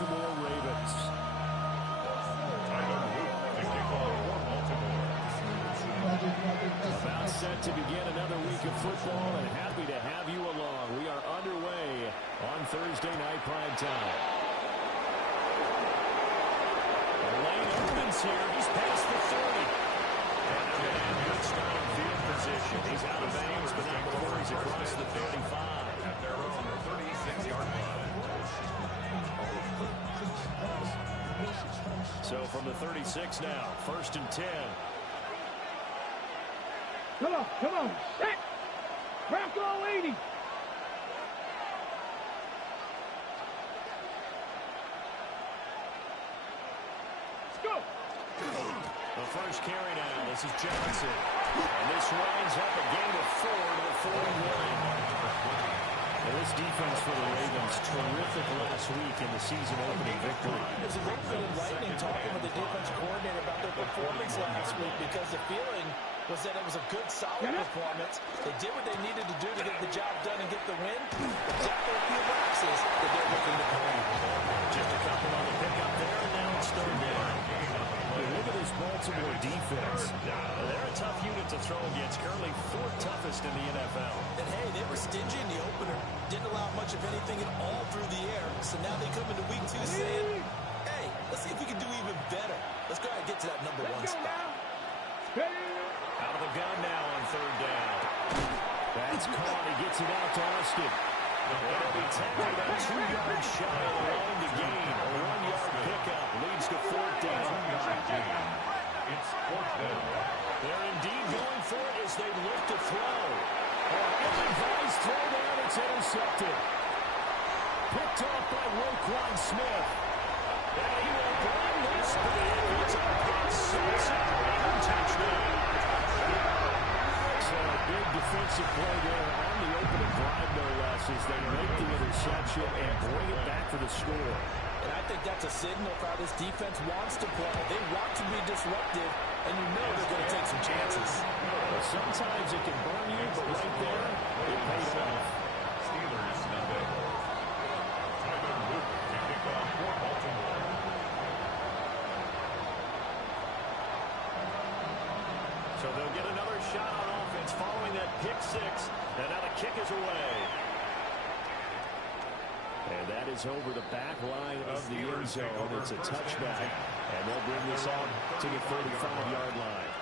Baltimore Ravens. About set to begin another week of football, and happy to have you along. We are underway on Thursday night prime time. The lane opens here. He's past the 30. And they're going to have good starting field position. He's out of bounds, but not before he's across the 35. At their own 36-yard line. So from the 36 now, 1st and 10. Come on, set! Bronco 80! Let's go! The first carry now, this is Johnson. And this winds up a gain of 4 to the 4-1. And this defense for the Ravens, terrific last week in the season-opening victory. There's a little bit of lightning talking with the defense coordinator about their performance last week because the feeling was that it was a good, solid performance. They did what they needed to do to get the job done and get the win. Exactly a few boxes that they're looking to play. Just a couple on the pickup there, and now it's 3rd down. Look at this Baltimore defense. They're a tough unit to throw against, currently 4th toughest in the NFL. And hey, they were stingy in the opener. Didn't allow much of anything at all through the air. So now they come into week 2 saying, hey, let's see if we can do even better. Let's go ahead and get to that number 1 spot. Out of the gun now on 3rd down. That's caught. He gets it out to Austin. And he'll be tackled about 2 yards shy of the line to gain. A 1-yard pickup leads to 4th down. It's 4th down. They're indeed going for it as they look to throw. Ill-advised throw down. It's intercepted. Picked off by Roquan Smith. And he will bring this big. It's a pick six. Touchdown. So a big defensive play there on the opening drive, no less, as they make the interception and bring it back for the score. And I think that's a signal for how this defense wants to play. They want to be disruptive, and you know they're going to take some chances. Well, sometimes it can burn you, but right there, it pays off. Steelers nothing. Tyler Luke to kick off for Baltimore. So they'll get another shot on offense following that pick six. And now the kick is away. And that is over the back line of the end zone. It's a touchback. And they'll bring this on to the 35-yard line.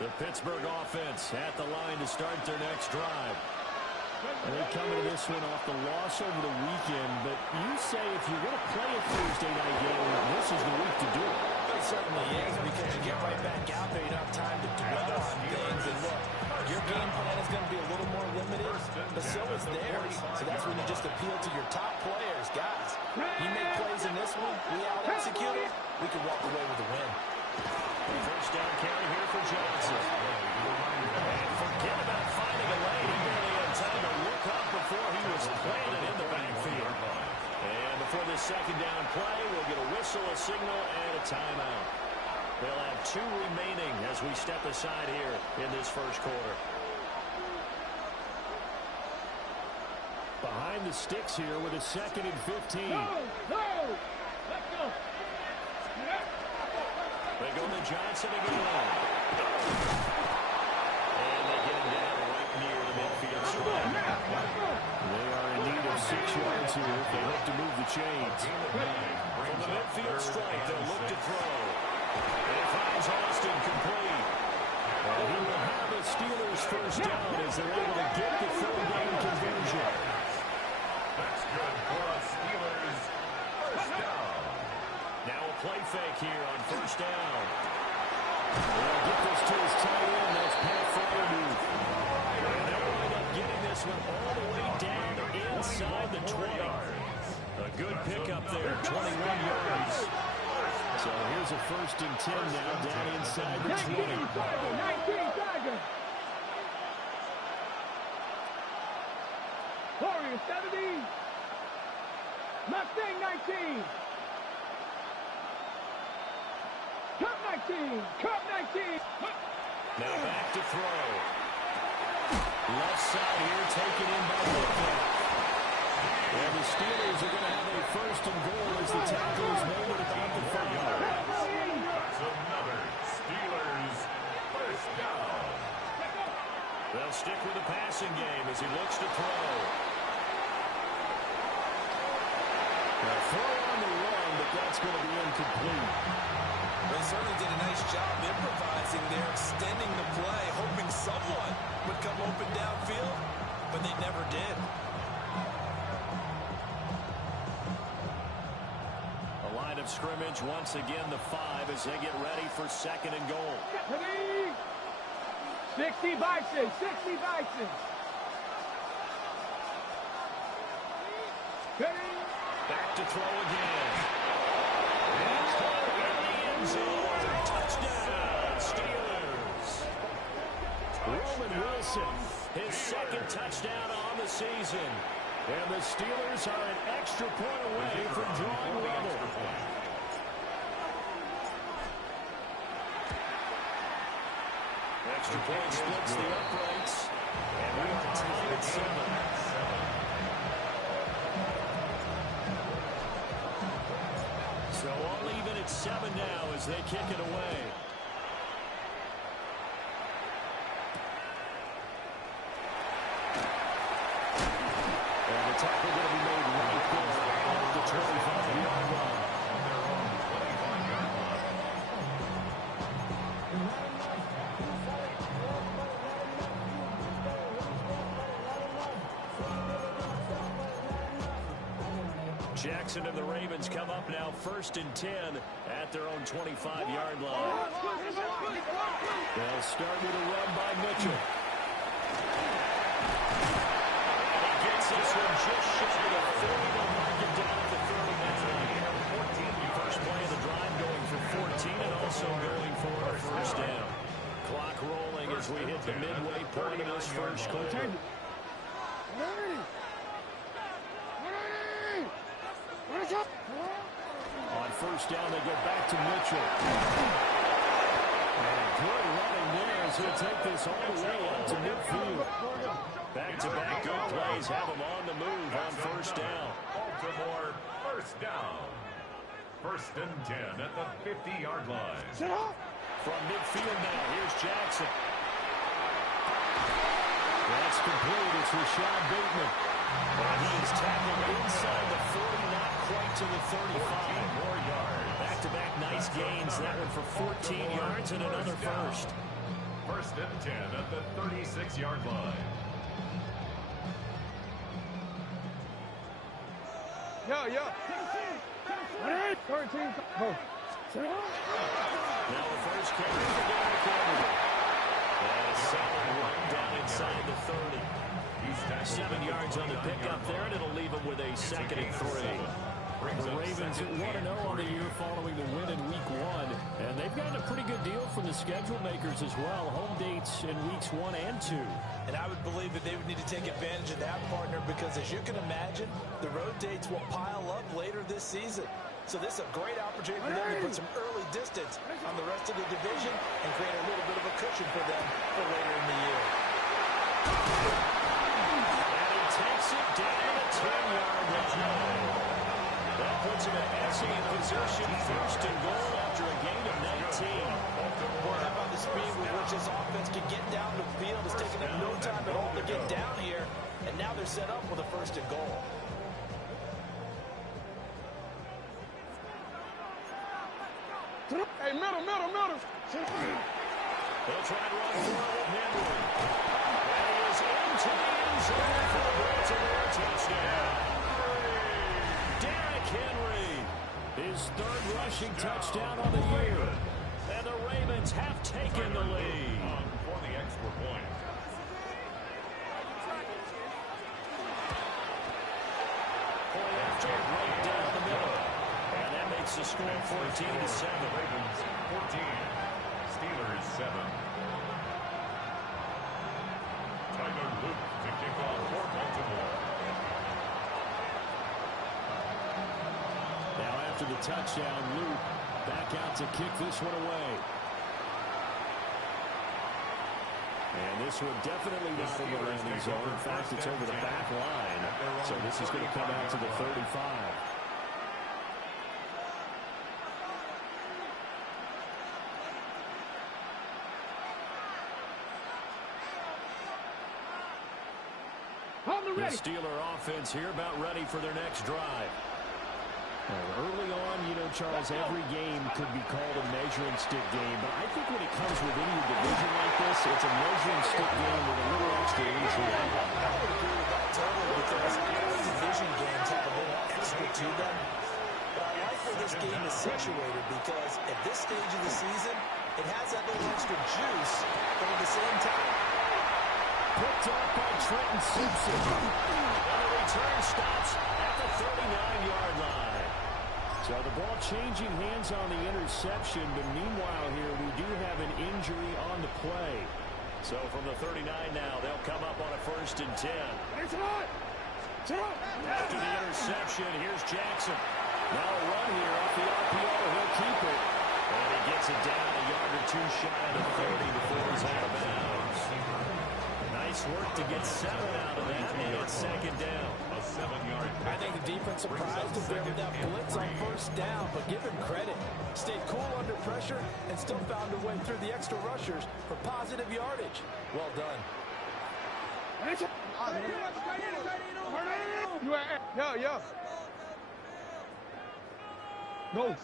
The Pittsburgh offense at the line to start their next drive. And they come into this one off the loss over the weekend. But you say if you're going to play a Thursday night game, this is the week to do it. It certainly is, because you get right back out there. You don't have time to dwell on things. And look, your game plan is going to be a little more limited, but so is theirs. So that's when you just appeal to your top players. Guys, you make plays in this one, we out-execute it, we can walk away with a win. First down carry here for Johnson. And forget about finding a lane. He barely had time to look up before he was planted in the backfield. And before this second down play, we'll get a whistle, a signal, and a timeout. They'll have 2 remaining as we step aside here in this first quarter. Behind the sticks here with a 2nd and 15. Let's go! They go to Johnson again. And they get him down right near the midfield stripe. They are in need of 6 yards here if they hope to move the chains. From the midfield stripe, they'll look to throw. And it finds Austin complete. And he will have a Steelers first down as they're able to get the 3rd down conversion. That's good for us, Steelers. First down. Now a play fake here on first down. They'll get this to his tight end. That's Pat Fryermuth. And they'll wind up getting this one all the way down inside the 20. A good pickup there, 21 yards. So here's a 1st and 10 now down inside the 20. 19 Tiger! Warrior 70! Mustang 19! Cup 19! Cup 19! Now back to throw. Left side here taken in by Whitlock. as he looks to throw. Now throw on the run, but that's going to be incomplete. They certainly did a nice job improvising there, extending the play, hoping someone would come open downfield, but they never did. A line of scrimmage, once again the 5 as they get ready for 2nd and goal. 60 Bisons, 60 Bisons. Back to throw again. And caught in the end zone. Touchdown, Steelers. Roman Wilson, his 2nd touchdown on the season. And the Steelers are an extra point away from drawing level. Extra point splits the uprights. And we are tied at 7. So all even at 7 now as they kick it away. And the tackle going to be made right there at the 25-yard line. Jackson and the Ravens come up now 1st and 10 at their own 25-yard line. They'll start with a run by Mitchell. And he gets this one just shy of 40. They'll mark it down at the 39. First play of the drive going for 14 and also going for a first down. Clock rolling as we hit the midway point of this first quarter. On first down, they go back to Mitchell. And good running there as he'll take this all the way up to midfield. Back-to-back good plays have him on the move on first down. Baltimore, first down. 1st and 10 at the 50-yard line. From midfield now, here's Jackson. That's complete. It's Rashad Bateman. And he is tackled inside the 40, not quite to the 35. More yards. Back-to-back nice gains. That one for 14 yards and another first. 1st and 10 at the 36-yard line. Yo. 13. Now the first carry for Dante. And a solid run down inside the 30. 7 yards on the pickup there, and it'll leave him with a 2nd and 3. The Ravens 1-0 on the year following the win in Week 1, and they've gotten a pretty good deal from the schedule makers as well. Home dates in Weeks 1 and 2. And I would believe that they would need to take advantage of that, partner, because as you can imagine, the road dates will pile up later this season. So this is a great opportunity for them to put some early distance on the rest of the division and create a little bit of a cushion for them for later in the year. And he takes it down the 10-yard line. That puts him in excellent position, 1st and goal after a gain of 19. Boy, how about the speed with which this offense can get down the field? It's taken them no time at all to get down here, and now they're set up with a 1st and goal. Hey, middle. They'll try to run for it with Henry. And he is into the end zone for a Baltimore touchdown. Derrick Henry, his 3rd rushing touchdown on the year. And the Ravens have taken the lead. For the extra point. Point after it right down the middle. And that makes the score 14-7. Ravens 14. Steelers 7. Tyler Luke to kick off for Baltimore. Now after the touchdown, Luke back out to kick this one away. And this one definitely not in the landing zone. In fact, it's over the back line. So this is going to come out to the 35. The Steeler offense here about ready for their next drive. Early on, Charles, every game could be called a measuring stick game, but I think when it comes within your division like this, it's a measuring stick game with a little extra intrigue. I would agree with that totally because all division games have a little extra to them. But I like where this game is situated because at this stage of the season, it has that little extra juice, but at the same time, picked up by Trenton Simpson. And the return stops at the 39-yard line. So the ball changing hands on the interception, but meanwhile here we do have an injury on the play. So from the 39 now, they'll come up on a 1st and 10. After the interception, here's Jackson. Now a run here off the RPO. He'll keep it. And he gets it down a yard or two shy of the 30 before he's out of bounds. Nice work to get 7 out of that, and it's 2nd down. A 7-yard. I think the defense surprised him there with that blitz on 1st down, but give him credit. Stayed cool under pressure and still found a way through the extra rushers for positive yardage. Well done. Yo. Go.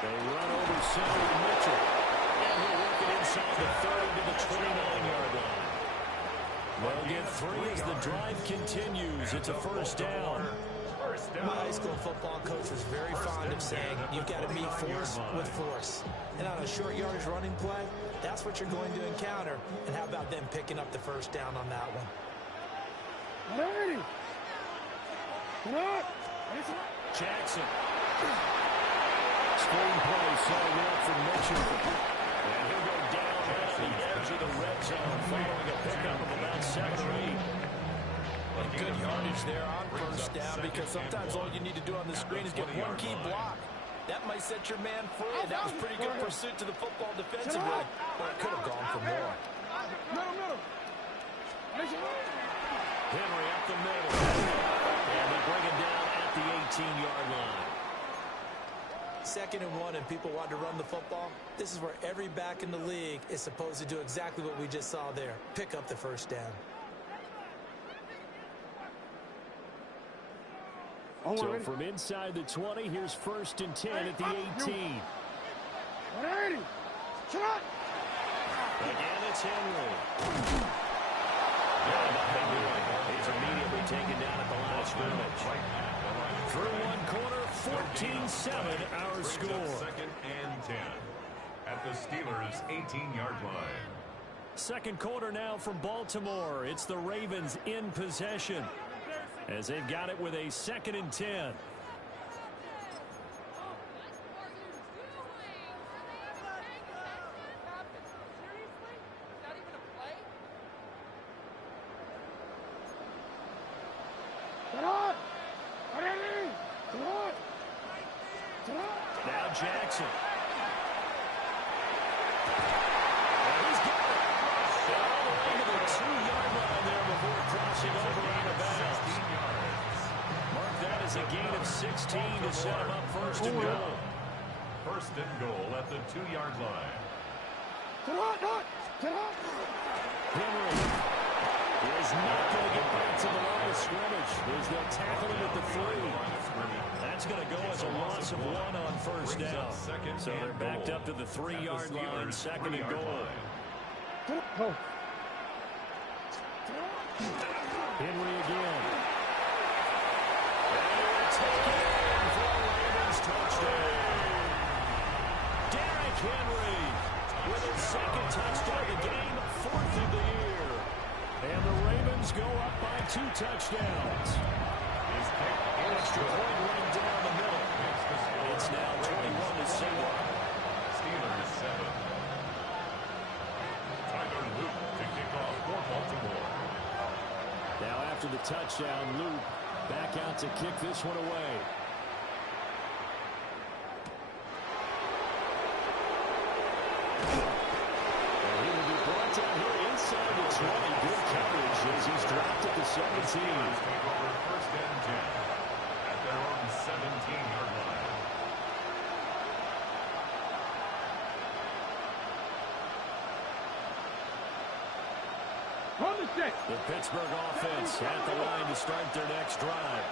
They run over center Mitchell. And he'll work it inside the 30 to the 29-yard line. They'll get 3 as the drive continues. It's a 1st down. My high school football coach was very fond of saying, you've got to meet force with force. And on a short yardage running play, that's what you're going to encounter. And how about them picking up the 1st down on that one? Jackson. Screen play setting up for Mitchell. And he'll go down at the edge of the red zone following a pickup of about 7 or 8. And good yardage there on 1st down because sometimes all you need to do on the screen is get one key block. That might set your man free, and that was pretty good pursuit to the football defensively. But it could have gone for more. Henry up the middle. And they bring him down at the 18-yard line. 2nd and 1, and people want to run the football. This is where every back in the league is supposed to do exactly what we just saw there. Pick up the 1st down. So from inside the 20, here's 1st and 10 at the 18. Again, it's Henry. He's immediately taken down at the line of scrimmage. Through one corner, 14-7 our score. 2nd and 10 at the Steelers' 18-yard line. 2nd quarter now from Baltimore. It's the Ravens in possession as they've got it with a 2nd and 10. Now Jackson. And he's got it. All the way to the 2-yard line there before crossing over out of bounds. Mark that as a gain of 16 to set him up 1st and goal. 1st and goal at the 2-yard line. Henry is not going to get back to the line of scrimmage as they'll tackle him at the 3. That's going to go as a loss of 1 on 1st down. So they're backed up to the 3-yard line, 2nd and goal. Henry again. And they'll take it in for a Ravens touchdown. Derrick Henry with his 2nd touchdown of the game, 4th of the year. And the Ravens go up by 2 touchdowns. Extra point right down the middle. It's now 21-0. Steelers 7. Tyler Luke to kick off for Baltimore. Now after the touchdown, Luke back out to kick this one away. And he will be brought down here inside the 20. Good coverage as he's dropped at the 17. Take over 1st and 10 at their own 17-yard line. Run the set. The Pittsburgh offense at the line to start their next drive.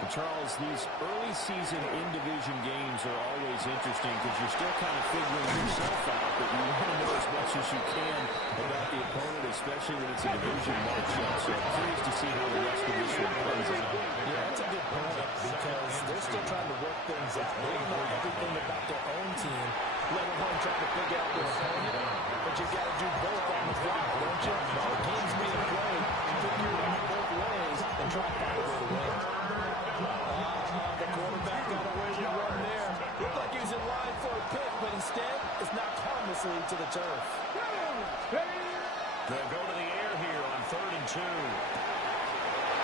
And Charles, these early season in-division games are always interesting because you're still kind of figuring yourself out, but you want to know as much as you can about the opponent, especially when it's a division matchup. So I'm curious to see how the rest of this one plays out. Yeah, that's a good point because they're still trying to work things out. They don't know everything about their own team, let alone trying to figure out their opponent. But you got to do both on the fly, don't you? While the game's being played, figure it out both ways and try to find a way to win. The quarterback got away with one there. Looked like he was in line for a pick, but instead, it's knocked harmlessly to the turf. They'll go to the air here on 3rd and 2.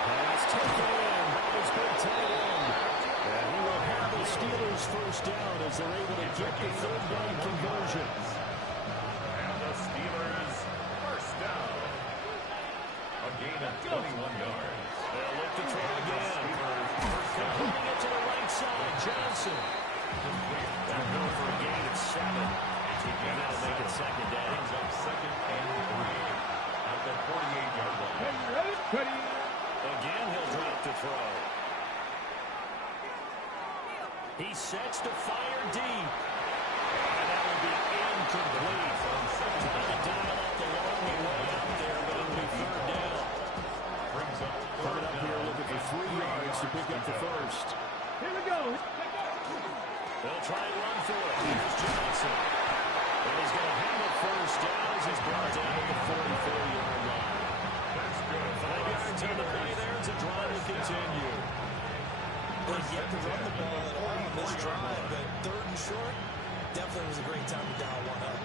Pass taken in by his big tight end. And he will have the Steelers first down as they're able to get the third down conversion. And the Steelers first down. A gain of 21 yards. They'll look to try again. Completing it to the right side, Johnson. That'll go for a gain of 7. And that'll make it second down. Brings up 2nd and 3 at the 48-yard line. Again, he'll drop to throw. He sets to fire deep. And that will be incomplete. Trying to dial up the long way out there, but it'll be 3rd down. Brings up Coming up here looking for 3 yards to pick up the first. Here we go. They'll try and run for it. Here's Johnson. And he's going to have a first down as he's brought down at the 44-yard line. That's good. 5 yards on the play there as the drive will continue. They get to run the ball at all on this drive, but 3rd and short, definitely was a great time to dial one up.